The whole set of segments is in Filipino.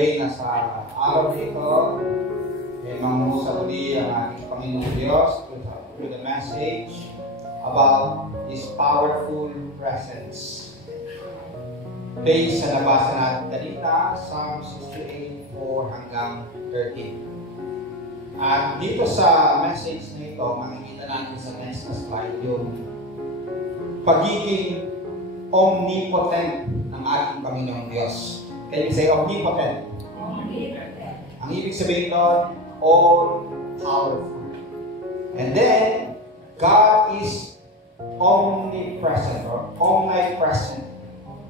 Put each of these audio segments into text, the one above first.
pray na sa araw nito, mangusap uli ang ating Panginoong Diyos through the message about His powerful presence. Based sa nabasa natin kanina, Psalm 68, 4 hanggang 13. At dito sa message na ito, makikita natin sa next slide yung pagiging omnipotent ng ating Panginoong Diyos. Can you say omnipotent? Omnipotent. Ang ibig sabihin doon, all-powerful. And then, God is omnipresent or omnipresent.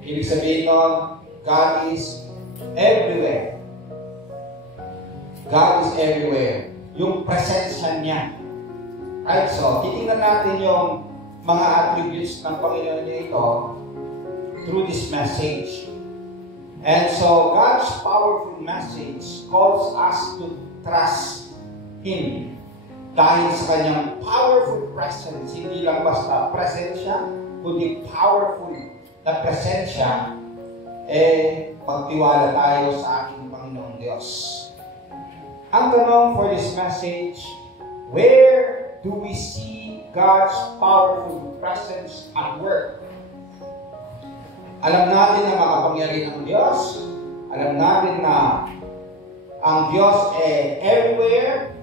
Ibig sabihin doon, God is everywhere. God is everywhere. Yung presensya niya. Right? So, titingnan natin yung mga attributes ng Panginoon niya ito through this message. And so, God's powerful message calls us to trust Him. Dahil sa Kanyang powerful presence, hindi lang basta presensya, kundi powerful na presensya, pagtiwala tayo sa ating Panginoong Diyos. Ang tanong for this message, where do we see God's powerful presence at work? Alam natin na makapangyarihan ng Diyos. Alam natin na ang Diyos everywhere.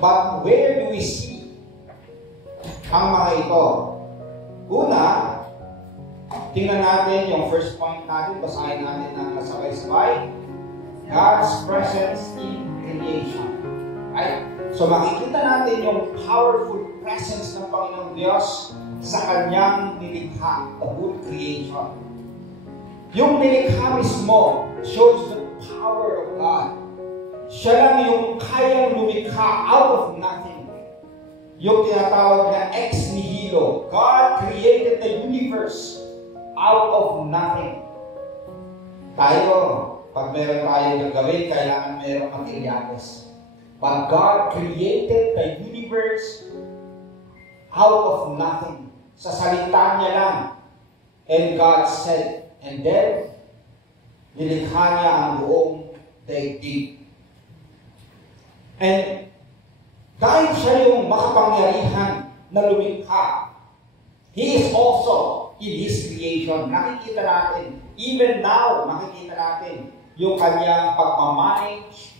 But where do we see ang mga ito? Una, tingnan natin yung first point natin. Basahin natin ng kasabay-sabay. God's presence in creation. Right? So makikita natin yung powerful presence ng Panginoong Diyos sa Kanyang nilikha, the whole creation. Yung nilikha mismo shows the power of God. Siya lang yung kayang lumikha out of nothing. Yung tinatawag na ex nihilo. God created the universe out of nothing. Tayo, pag meron tayong gagawin, kailangan meron materyales. But God created the universe out of nothing. Sa salita niya lang. And God said, and then, nilikha niya ang buong daigdig. And dahil siya yung makapangyarihan na lumikha, He is also in His creation. Nakikita natin, even now, makikita natin yung Kanyang pagmamanage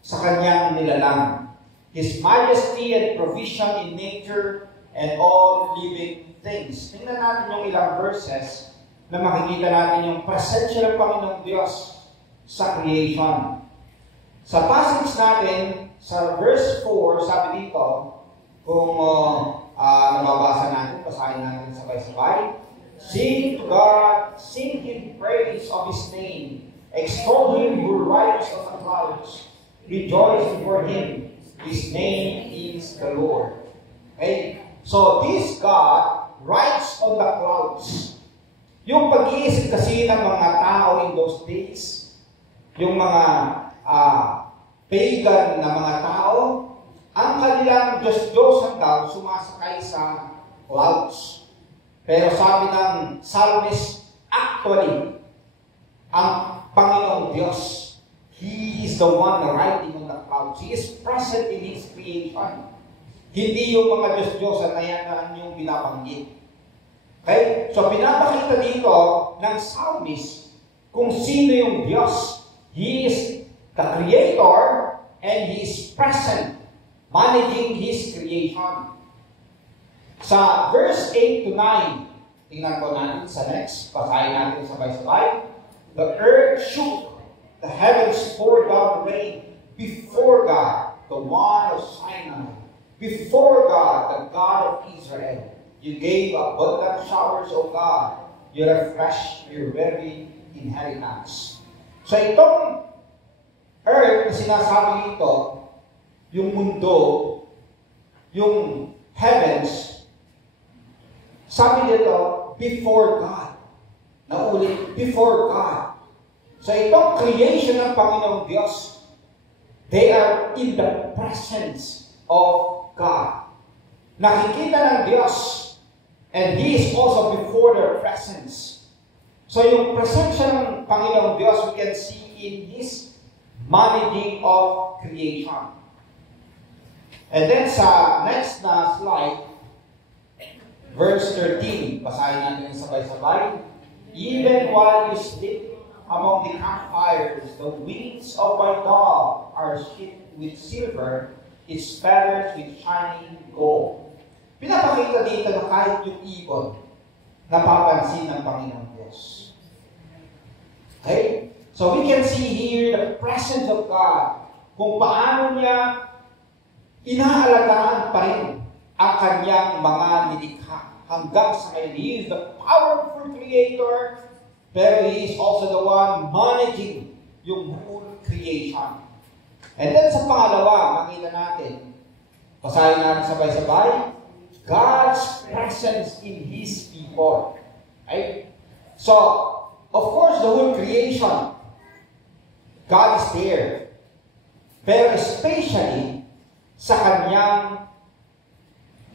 sa Kanyang nilalang. His majesty and provision in nature and all living things. Tingnan natin yung ilang verses na makikita natin yung presensya ng Panginoong Diyos sa creation. Sa passage natin, sa verse 4, sabi dito, kung nababasa natin, basahin natin sabay-sabay, sing to God, sing Him praise of His name, extol Him who rides on the clouds, rejoice before Him, His name is the Lord. Okay? So, this God rides on the clouds. Yung pag-iisip kasi ng mga tao in those days, yung mga pagan na mga tao, ang kanilang Diyos-Diyosan daw sumasakay sa clouds. Pero sabi ng psalmist, actually, ang Panginoong Diyos, He is the one riding on the clouds. He is present in His creation. Hindi yung mga Diyos-Diyosan na yan yung binabanggit. Okay? So, pinapakita dito ng psalmist kung sino yung Diyos. He is the Creator and He is present, managing His creation. Sa verse 8 to 9, tingnan ko natin sa next, basahin natin sabay-sabay. The earth shook, the heavens poured down rain before God, the one of Sinai, before God, the God of Israel. You gave abundant showers, O God. You refreshed your very inheritance. So itong earth na sinasabi ito, yung mundo, yung heavens, sabi dito, before God. Naulit, before God. So itong creation ng Panginoong Diyos, they are in the presence of God. Nakikita ng Diyos, and He is also before their presence. So yung presensya ng Panginoong Diyos, we can see in His managing of creation. And then sa next na slide, verse 13, basahin natin sabay-sabay. Even while you sleep among the campfires, the wings of my dove are shot with silver, its feathers with shining gold. Pinapakita dito na kahit yung ibon, napapansin ng Panginoong Diyos. Okay? So we can see here the presence of God, kung paano niya inaalagaan pa rin ang kanyang mga nilikha hanggang sa ngayon. He is the powerful creator, pero He is also the one managing yung whole creation. And then sa pangalawa, makita natin, basahin natin sabay-sabay, God's presence in His people. Right? So, of course, the whole creation, God is there. Pero especially sa kanyang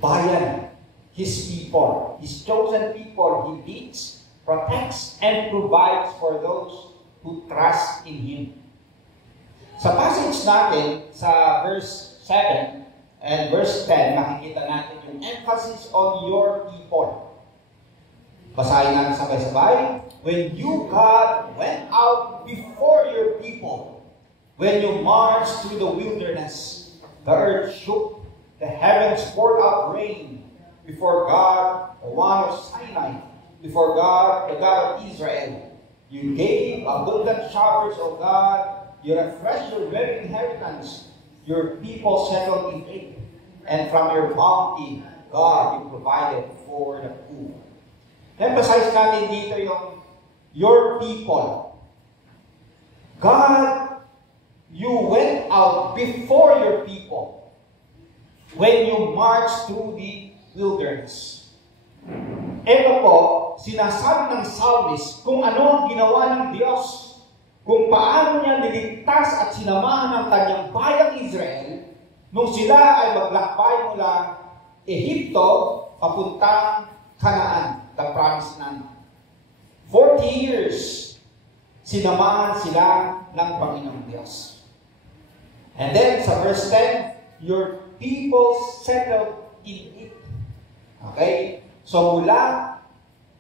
bayan, His people, His chosen people, He leads, protects, and provides for those who trust in Him. Sa passage natin, sa verse 7 and verse 10, makikita natin yung emphasis on your people. Basahin natin sabay-sabay. When you, God, went out before your people, when you marched through the wilderness, the earth shook, the heavens poured out rain before God, the one of Sinai, before God, the God of Israel. You gave abundant showers, O God. You refreshed your very inheritance. Your people settled in it. And from your bounty, God, you provided for the poor. Emphasize natin dito yung your people. God, you went out before your people when you marched through the wilderness. Ito po, sinasabi ng psalmist kung ano ang ginawa ng Diyos, kung paano niya niligtas at sinamahan ng kanyang bayang Israel nung sila ay maglakbay mula Ehipto papuntang Canaan, the promised land. 40 years, sinamahan sila ng Panginoong Diyos. And then sa verse 10, your people settled in it. Okay? So mula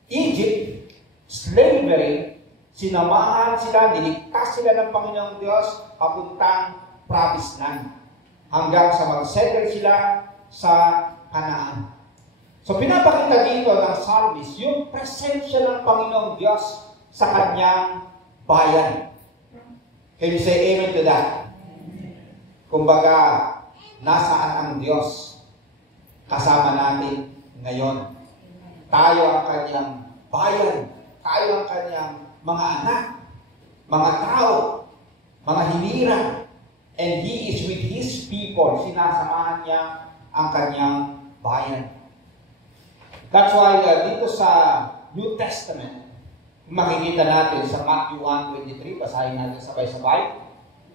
Egypt, slavery, sinamahan sila, niligtas sila ng Panginoong Diyos papuntang promised land. Hanggang sa mag-settle sila sa Canaan. So pinapakita dito ng psalmist yung presensya ng Panginoong Diyos sa kanyang bayan. Can you say amen to that? Kumbaga, nasaan ang Diyos kasama natin ngayon? Tayo ang kanyang bayan. Tayo ang kanyang mga anak, mga tao, mga hinirang. And He is with His people. Sinasamahan niya ang kanyang bayan. That's why dito sa New Testament, makikita natin sa Matthew 1:23, basahin natin sabay-sabay.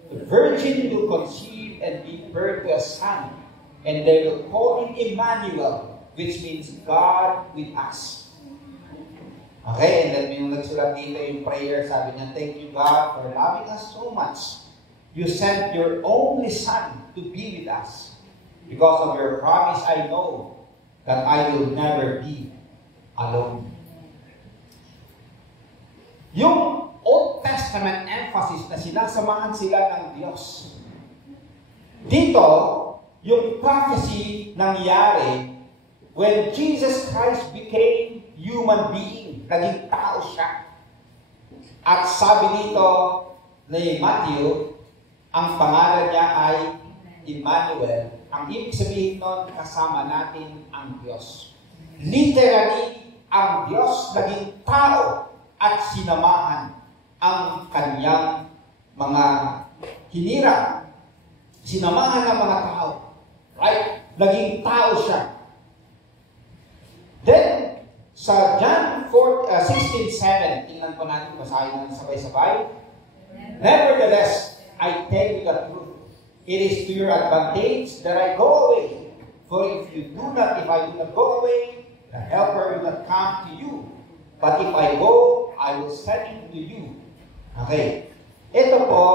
The virgin will conceive and give birth to a son, and they will call him Emmanuel, which means God with us. Okay, and then yung nagsulat dito yung prayer, sabi niya, thank you God for loving us so much. You sent your only Son to be with us. Because of your promise, I know that I will never be alone. Yung Old Testament emphasis na sinasamahan sila ng Diyos. Dito, yung prophecy nangyari when Jesus Christ became human being. Naging tao siya. At sabi dito ni Matthew, ang pangalan niya ay Emmanuel. Ang ibig sabihin nun, kasama natin ang Diyos. Literally, ang Diyos naging tao at sinamahan ang kanyang mga hinirang. Sinamahan ng mga tao. Right? Naging tao siya. Then, sa John 16:7, tingnan po natin, basahin natin sabay-sabay. Nevertheless, I tell you the truth. It is to your advantage that I go away. For if I do not go away, the Helper will not come to you. But if I go, I will send him to you. Okay. Ito po,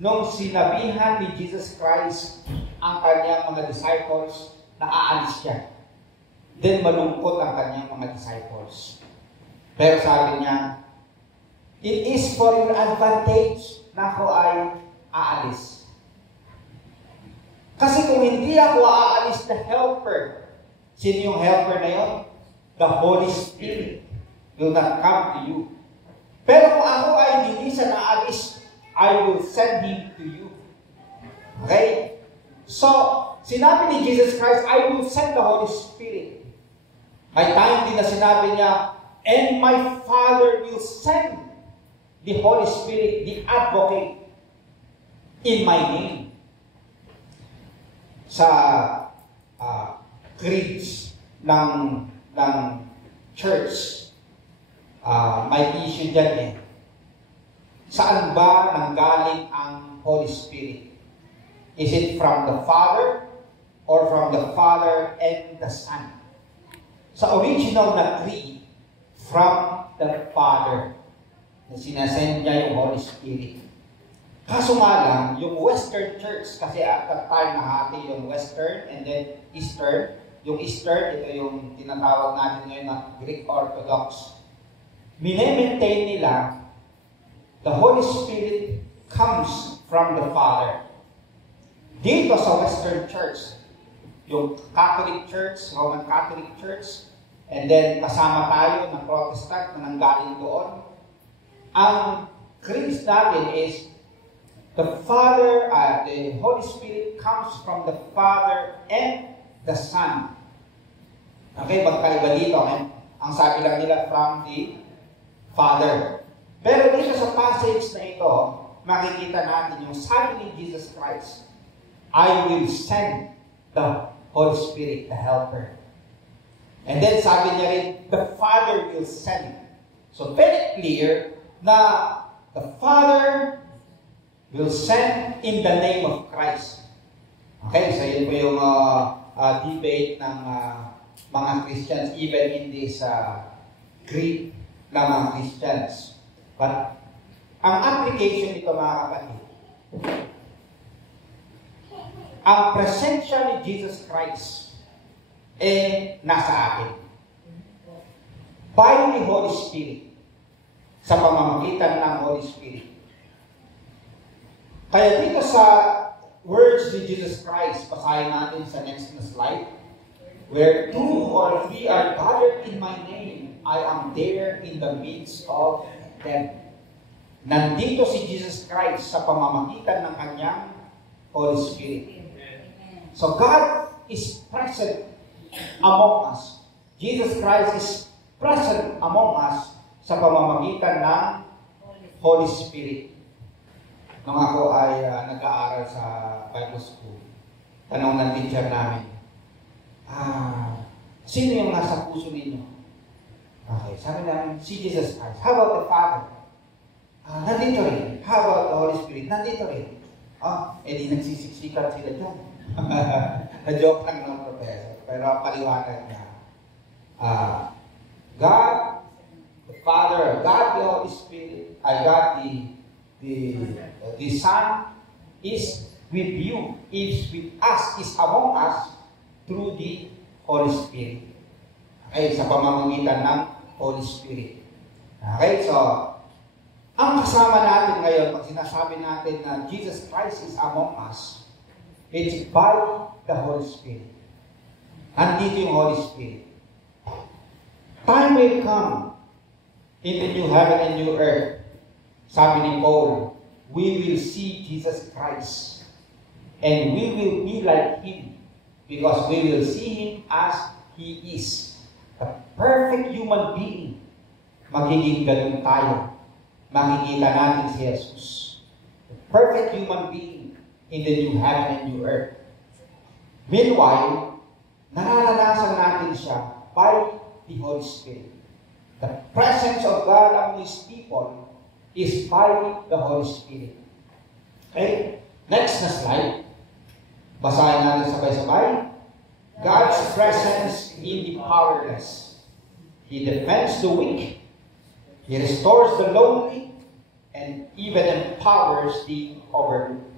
nung sinabihan ni Jesus Christ ang kanyang mga disciples na aalis siya. Then malungkot ang kanyang mga disciples. Pero sabi niya, it is for your advantage na ako ay aalis. Kasi kung hindi ako aalis na helper, sino yung helper na yun? The Holy Spirit will not come to you. Pero kung ako ay hindi siya naalis, I will send him to you. Okay? So, sinabi ni Jesus Christ, I will send the Holy Spirit. May time din na sinabi niya, and my Father will send the Holy Spirit, the Advocate, in my name. Sa creeds ng church, may issue dyan eh. Saan ba nanggaling ang Holy Spirit? Is it from the Father or from the Father and the Son? Sa original na creed, from the Father, na sinasend niya yung Holy Spirit. Kaso nga lang, yung Western Church, kasi at that time nahati yung Western and then Eastern. Yung Eastern, ito yung tinatawag natin ngayon na Greek Orthodox. Mine-maintain nila, the Holy Spirit comes from the Father. Dito sa Western Church, yung Catholic Church, Roman Catholic Church, and then kasama tayo ng Protestant na nanggaling doon, ang creed natin is the Father, the Holy Spirit comes from the Father and the Son. Okay, magkaiba dito. Ang sabi lang nila from the Father. Pero dito sa passage na ito, makikita natin yung sabi ni Jesus Christ, I will send the Holy Spirit, the Helper. And then sabi niya rin, the Father will send. So very clear na the Father will send in the name of Christ. Okay, so yun po yung debate ng mga Christians, even in this creed ng mga Christians. But ang application nito, mga kapatid, ang presensya ni Jesus Christ nasa atin. By the Holy Spirit, sa pamamagitan ng Holy Spirit. Kaya dito sa words ni Jesus Christ, basahin natin sa next na slide, where 2 or 3 are gathered in my name, I am there in the midst of them. Nandito si Jesus Christ sa pamamagitan ng kanyang Holy Spirit. So God is present among us. Jesus Christ is present among us sa pamamagitan ng Holy Spirit. Nung ako ay nag-aaral sa Bible School, tanong ng teacher namin, sino yung nasa puso ninyo? Okay, sabi namin, si Jesus Christ. How about the Father? Nandito rin. How about the Holy Spirit? Nandito rin. Di nagsisiksikan sila dyan. Na-joke lang ng professor. Pero paliwanag niya. God, the Father, God the Holy Spirit, God the Son is with you, is with us, is among us through the Holy Spirit. Okay, sa pamamagitan ng Holy Spirit. Okay, so ang kasama natin ngayon, pag sinasabi natin na Jesus Christ is among us, it's by the Holy Spirit. Nandito yung Holy Spirit. Time will come in the new heaven and new earth. Sabi ni Paul, we will see Jesus Christ and we will be like Him because we will see Him as He is. The perfect human being. Magiging ganun tayo. Makikita natin si Jesus. The perfect human being in the new heaven and new earth. Meanwhile, nararanasan natin siya by the Holy Spirit. The presence of God among His people is by the Holy Spirit. Okay? Next na slide. Basahin natin sabay-sabay. God's presence in the powerless. He defends the weak He restores the lonely and even empowers the overlooked.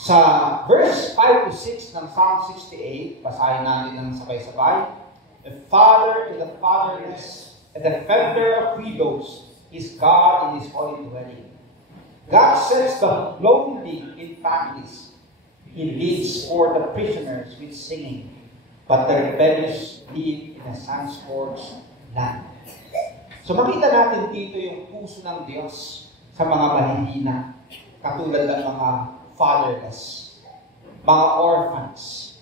Sa verse 5 to 6 ng Psalm 68, basahin natin ng sabay-sabay. The father to the fatherless, and the defender of widows is God in His holy dwelling. God sets the lonely in families. He leads for the prisoners with singing, but the rebellious live in a sand-scorched land. So makita natin dito yung puso ng Diyos sa mga mahihina, katulad ng mga fatherless, mga orphans,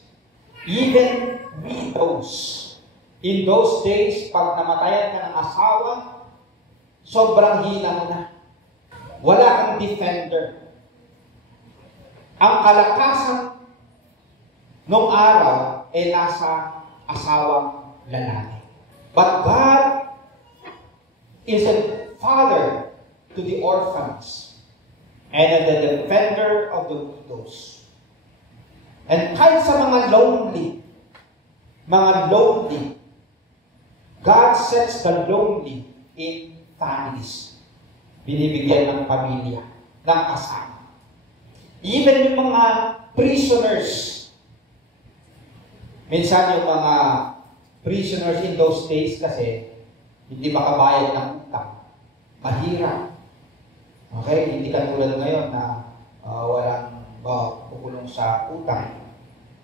even widows. In those days, pag namatayan ka ng asawa, sobrang hina mo na. Wala kang defender. Ang kalakasan nung araw ay nasa asawang lalaki. But God is a father to the orphans and the defender of the widows. And kahit sa mga lonely, God sets the lonely in families. Binibigyan ng pamilya, ng kasama. Even yung mga prisoners, minsan yung mga prisoners in those days kasi hindi makabayad ng utang. Mahirap. Okay? Hindi katulad ngayon na walang pukulong sa utang.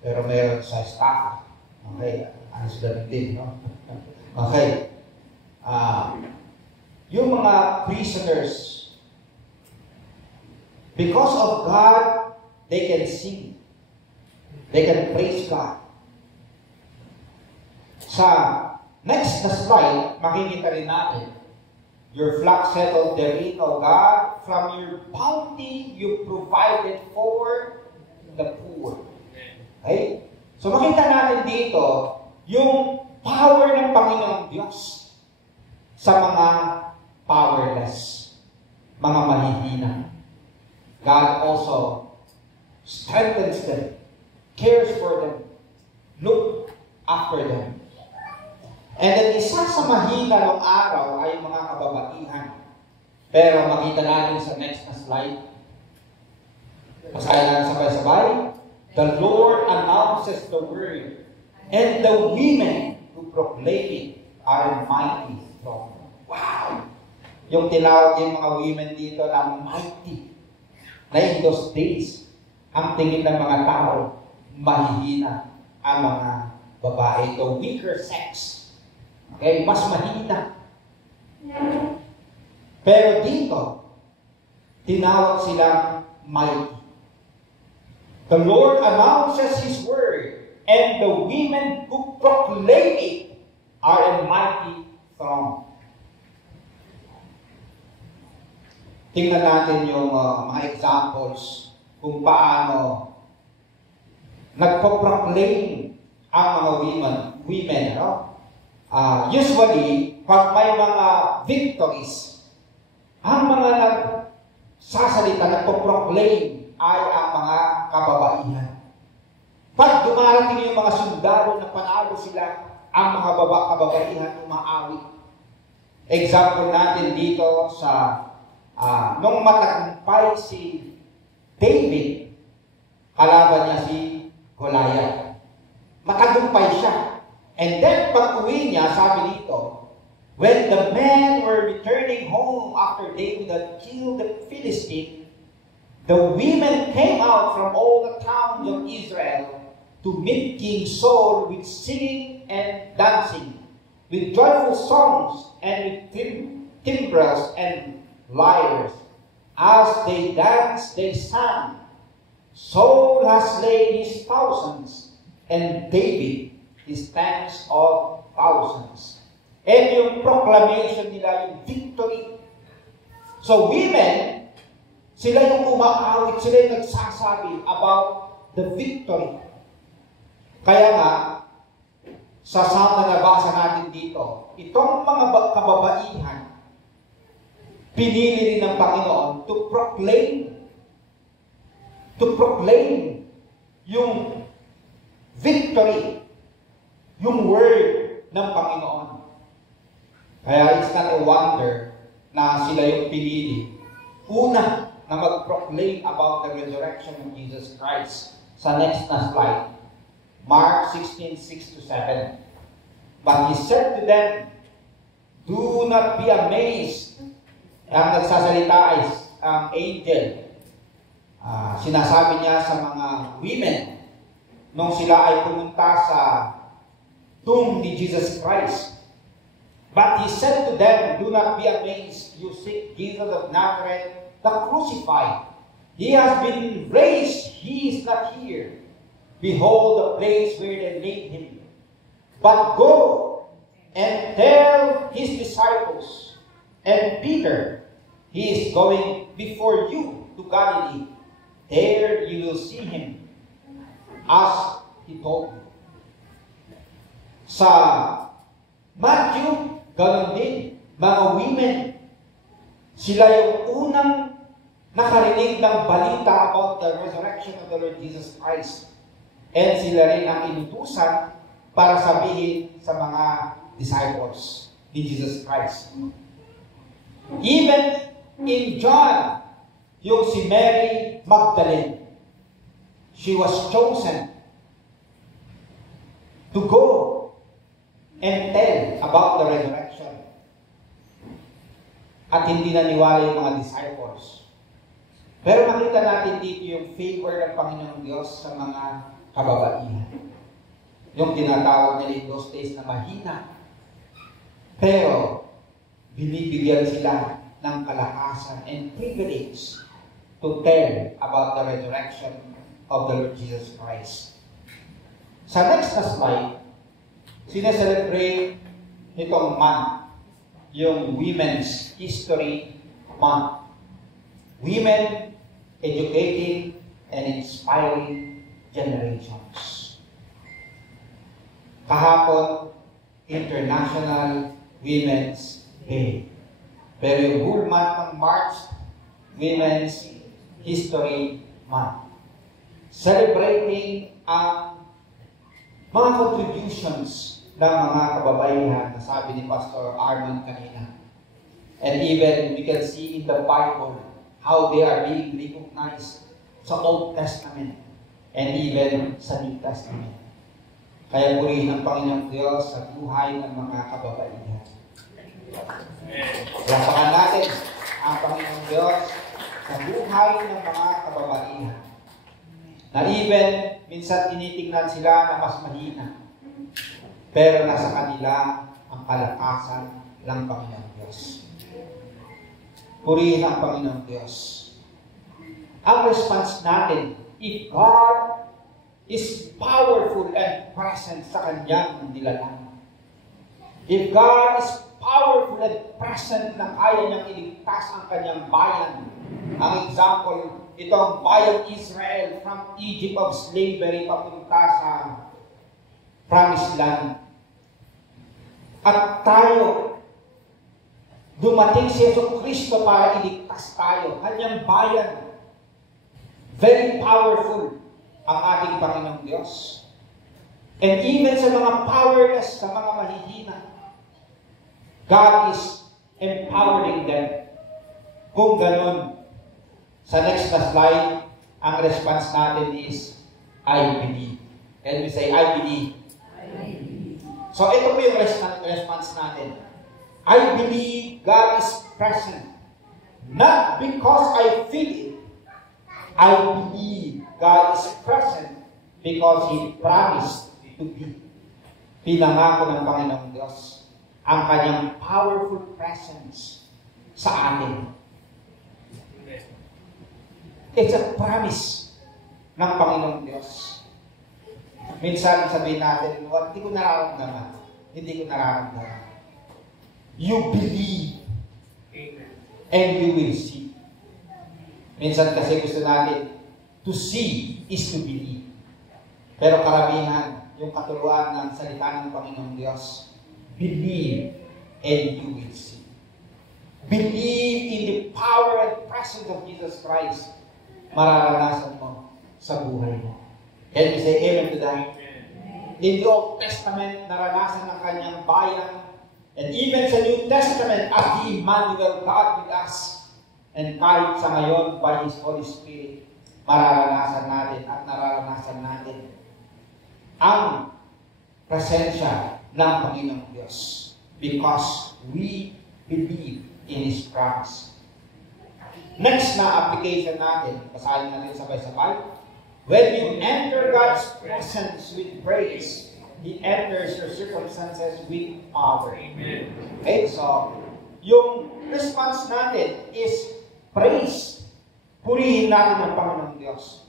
Pero meron sa staff. Okay? Ayos ganun din, no? Okay. Yung mga prisoners, because of God, they can sing. They can praise God. Sa next na slide, makikita rin natin, your flock settled therein, O God, from your bounty you provided for the poor. Okay? So makita natin dito, yung power ng Panginoong Diyos sa mga powerless, mga mahihina. God also strengthens them, cares for them, look after them. And then isa sa mahina ng araw ay mga kababaihan. Pero makita natin sa next na slide. Basahin natin sabay-sabay. The Lord announces the word, and the women who proclaim it are mighty strong. Wow! Yung tinawag yung mga women dito na mighty. Na in those days, ang tingin ng mga tao, mahihina ang mga babae. The weaker sex. Okay, mas mahina. Pero dito, tinawag silang mighty. The Lord announces His word, and the women who proclaim it are a mighty throng. Tingnan natin yung mga examples kung paano nagpo-proclaim ang mga women, no? Usually, pag may mga victories, ang mga nagsasalita, nagpo-proclaim ay ang mga kababaihan. Pag dumarating yung mga sundalo na panalo sila, ang mga kababaihan umaawi. Example natin dito sa nung matagumpay si David, kalaban niya si Goliath. Matagumpay siya. And then pag-uwi niya, sabi dito, when the men were returning home after David had killed the Philistine, the women came out from all the towns of Israel to meet King Saul with singing and dancing, with joyful songs and with timbrels and lyres. As they danced, they sang, Saul has slain his thousands, and David his tens of thousands. And yung proclamation nila, yung victory. So women, sila yung umaawit, sila yung nagsasabi about the victory. Kaya nga, sa psalm na nabasa natin dito, itong mga kababaihan, pinili rin ng Panginoon to proclaim yung victory, yung word ng Panginoon. Kaya it's not a wonder na sila yung pinili. Una, na mag-proclaim about the resurrection of Jesus Christ. Sa next na slide, Mark 16:6-7. But he said to them, do not be amazed. Ang nagsasalita ay ang angel. Sinasabi niya sa mga women nung sila ay pumunta sa tomb ni Jesus Christ. But he said to them, do not be amazed. You seek Jesus of Nazareth, the crucified. He has been raised. He is not here. Behold the place where they laid him. But go and tell his disciples and Peter, he is going before you to Galilee. There you will see him, as he told you. Sa Matthew, ganoon din, mga women, sila yung unang nakarinig ng balita about the resurrection of the Lord Jesus Christ. And sila rin ang inutusan para sabihin sa mga disciples ni Jesus Christ. Even in John, yung si Mary Magdalene, she was chosen to go and tell about the resurrection. At hindi naniwala yung mga disciples. Pero makita natin dito yung favor ng Panginoong Diyos sa mga kababaihan. Yung tinatawag nila in those days na mahina. Pero, binibigyan sila ng kalakasan and privilege to tell about the resurrection of the Lord Jesus Christ. Sa next na slide, sineselebrate itong month, yung Women's History Month. Women educating and inspiring generations. Kahapon, International Women's Day. Pero yung whole month ng March, Women's History Month. Celebrating ang mga contributions ng mga kababaihan na sabi ni Pastor Arman kanina. And even we can see in the Bible how they are being recognized sa Old Testament and even sa New Testament. Kaya purihin ang Panginoong Diyos sa buhay ng mga kababaihan. Lapakan natin ang Panginoong Diyos sa buhay ng mga kababaihan. Na even, minsan tinitingnan sila na mas mahina. Pero nasa kanila ang kalakasan ng Panginoong Diyos. Purihin ang Panginoong Diyos. Ang response natin, if God is powerful and present sa kanyang nilalang. If God is powerful and present na kaya niyang iligtas ang kanyang bayan. Ang example, itong bayang Israel from Egypt of slavery papunta sa Promised Land. At tayo, dumating si Yesu Kristo para iligtas tayo. Kanyang bayan. Very powerful ang ating Panginoong Diyos. And even sa mga powerless, sa mga mahihina, God is empowering them. Kung ganun, sa next na slide, ang response natin is, I believe. Can we say, I believe? I believe. So ito po yung response natin. I believe God is present. Not because I feel it. I believe God is present because He promised to be. Pinangako ng Panginoong Diyos ang kanyang powerful presence sa atin. It's a promise ng Panginoong Diyos. Minsan sabihin natin, hindi ko nararamdaman. Hindi ko nararamdaman. You believe and you will see. Minsan kasi gusto natin, to see is to believe. Pero karamihan, yung katuluan ng salita ng Panginoong Diyos, believe and you will see. Believe in the power and presence of Jesus Christ. Mararanasan mo sa buhay mo. Can we say amen to that? In the Old Testament, naranasan ng kanyang bayan And even sa New Testament, as the Emmanuel, God with us. And kahit sa ngayon, by His Holy Spirit, mararanasan natin at nararanasan natin ang presensya ng Panginoong Diyos. Because we believe in His promise. Next na application natin, basahin natin sabay-sabay. When you enter God's presence with praise, He enters your circumstances with power. Amen. Okay, so yung response natin is praise. Purihin natin ang Panginoong Diyos.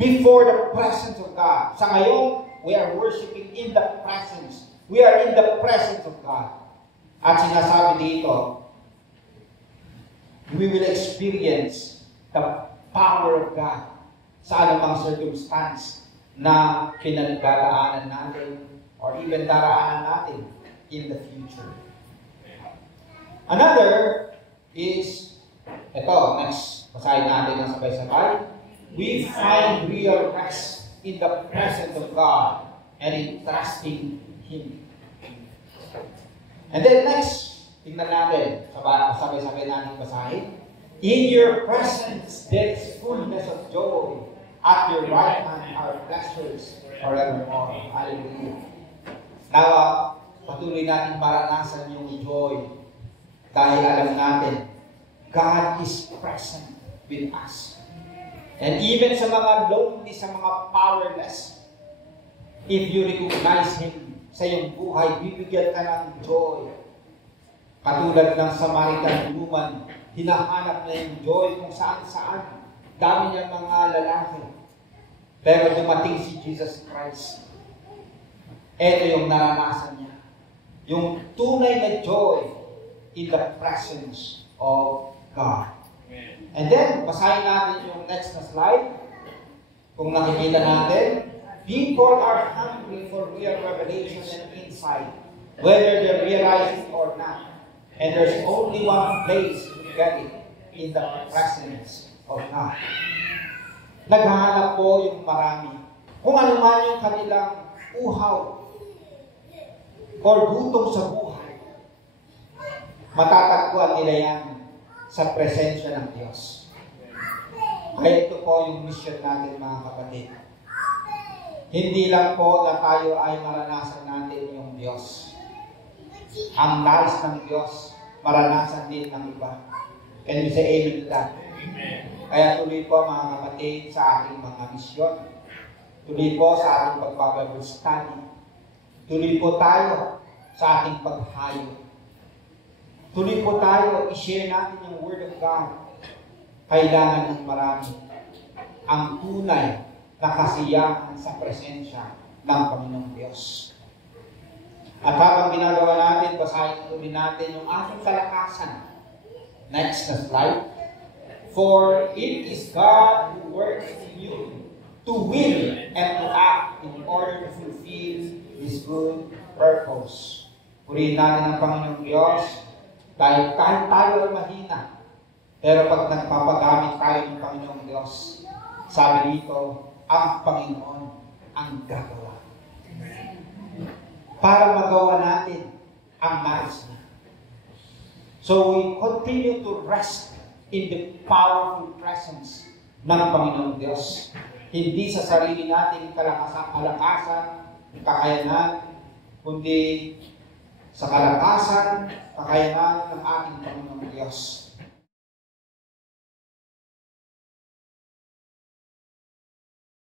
Before the presence of God. Sa ngayon, we are worshiping in the presence. We are in the presence of God. At sinasabi dito, we will experience the power of God sa anumang circumstance na pinagdadaanan natin or even daraanan natin in the future. Another is, ito, next, basahin natin ng sabay-sabay. We find real rest in the presence of God and in trusting Him. And then next, tingnan natin, sabay-sabay natin basahin. In your presence, there is fullness of joy. At your right hand are pleasures forevermore. Hallelujah. Nawa, patuloy natin maranasan yung joy dahil alam natin, God is present with us. And even sa mga lonely, sa mga powerless, if you recognize Him sa iyong buhay, bibigyan ka ng joy. Katulad ng Samaritan woman, hinahanap na yung joy kung saan-saan. Dami niyang mga lalaki. Pero dumating si Jesus Christ. Ito yung naranasan niya. Yung tunay na joy in the presence of God. And then, basahin natin yung next na slide. Kung nakikita natin, people are hungry for real revelation and insight, whether they realize it or not. And there's only one place to get it, in the presence of God. Naghahanap po yung marami. Kung ano man yung kanilang uhaw or gutom sa buhay, matatagpuan nila yan sa presensya ng Diyos. Kaya ito po yung mission natin, mga kapatid. Hindi lang po na tayo ay maranasan natin yung Diyos. Ang nais ng Diyos, maranasan din ng iba. Can you say amen to that? Amen. Kaya tuloy po, mga kapatid, sa ating mga misyon. Tuloy po sa ating pagbabible study. Tuloy po tayo sa ating paghayo. Tuloy po tayo, i-share natin yung Word of God. Kailangan ng marami ang tunay na kasiyahan sa presensya ng Panginoong Diyos. At habang ginagawa natin, basahin tuloy natin yung ating kalakasan. Next na slide. For it is God who works in you to will and to act in order to fulfill His good purpose. Purihin natin ang Panginoong Diyos dahil kahit tayo ay mahina, pero pag nagpapagamit tayo ng Panginoong Diyos, sabi dito, ang Panginoon ang gagawa. Para magawa natin ang nais niya. So we continue to rest in the powerful presence ng Panginoong Diyos. Hindi sa sarili nating kalakasan, kakayanan, kundi sa kalakasan, kakayanan ng ating Panginoong Diyos.